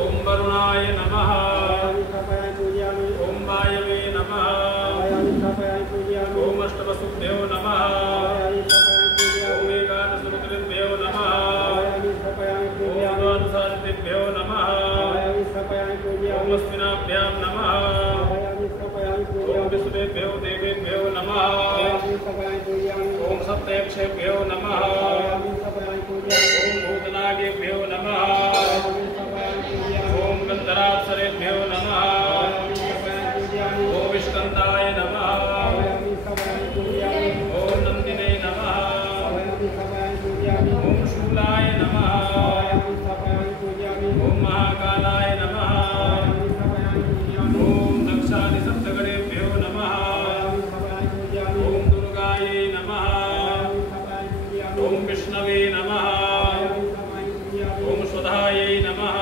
ओम वरुणाय नमः। ओम वायवे नमः। ओम अष्टवसुभ्यो नमः। ओम एकादशरुद्रेभ्यो नमः। ओम द्वादशादिभ्यो नमः। ओम अस्मिनाभ्यां नमः। ओम विश्वेभ्यो देवेभ्यो नमः। ओम सप्तयक्षेभ्यो नमः। ओम भूतनागेभ्यो नमः। ओम गन्धरात्सरेभ्यो नमः। ओम विष्कन्दाय नमः। ओम नन्दिने नमः। ओम शूलाय नमः। ओम महाकालाय नमः। ओम दक्षादिसप्तगणेभ्यो नमः। ओम दुर्गायै नमः। ओम विष्णवे नमः। ओम स्वधायै नमः।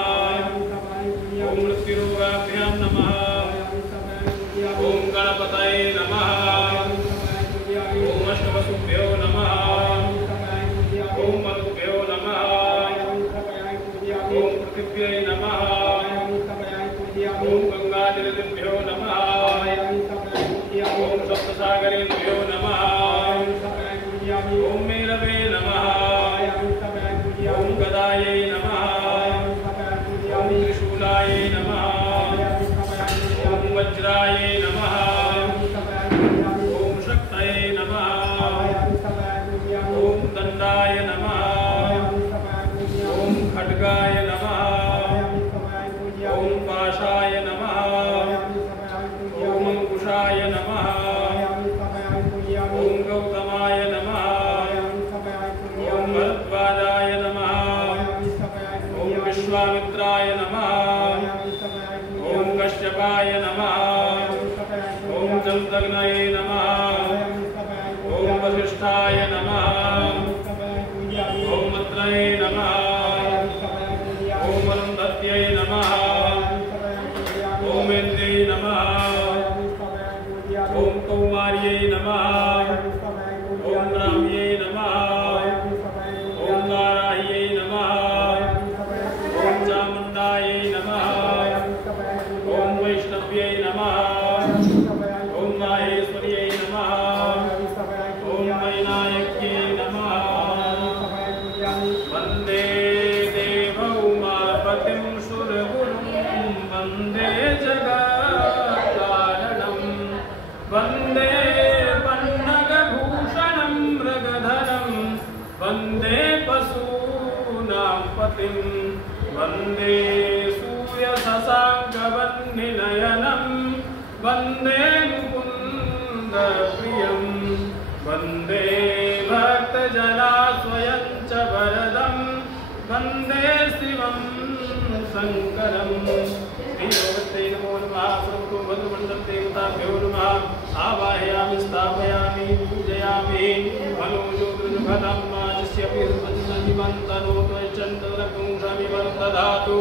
ओम मृत्युरोगाभ्यां नमः। ओम गणपतये नमः। ओम अष्टवसुभ्यो नमः। ओम मरुभ्यो नमः। ओम पृथिव्यै नमः। ओम गंगाजलदिभ्यो नमः। ओम सप्तसागरेभ्यो नमः। ओम मेरवे नमः। ओम गदायै नमः। ओम त्रिशूलायै नमः। ओम वज्रायै नमः। ओम शक्तये नमः। ओम दंडाय नमः। ओम खड्गाय नमः। ओम पाशाय नमः। ओम अंकुशाय नमः। ओम गौतमाय नमः। ओम भरद्वाजाय नमः। ओम विश्वामित्राय नमः। ओम कश्यपाय नमः। ओम जमदग्नये नमः। ओम वसिष्ठाय नमः। ओम अत्रये नमः। ओम अरुन्धत्यै नमः। ओम इंद्रै नमः। ओम कौमार्यै नमः। ओम राम्यै नमः। ओम नाराह्यै नमः। ओम चामुण्डायै नमः। ओम वैष्णव्यै नमः। ओम माहेश्वर्यै नमः। ओम वैनायक्यै नमः। वन्दे देवौमापतिं सुरगुरुं वन्दे जगत्कारणं वन्दे पन्नगभूषणं मृगधरं वन्दे पशूनां पतिं वन्दे सूर्यशशाङ्कवह्निनयनं वन्दे मुकुन्दप्रियं वन्दे भक्तजनास्वयं च वरदं वन्दे शिवं शङ्करं। श्रीभगवते नमो नमः। सर्वतो भद्रमण्डलं देवताभ्यो नमः। आवाहयामि स्थापयामि पूजयामि मनोजोगृभतं माजस्यपि रुपतिमन्तनो त्वचन्दरपुंसमिवं दधातु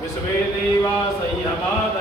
विश्वे देवा संयमाद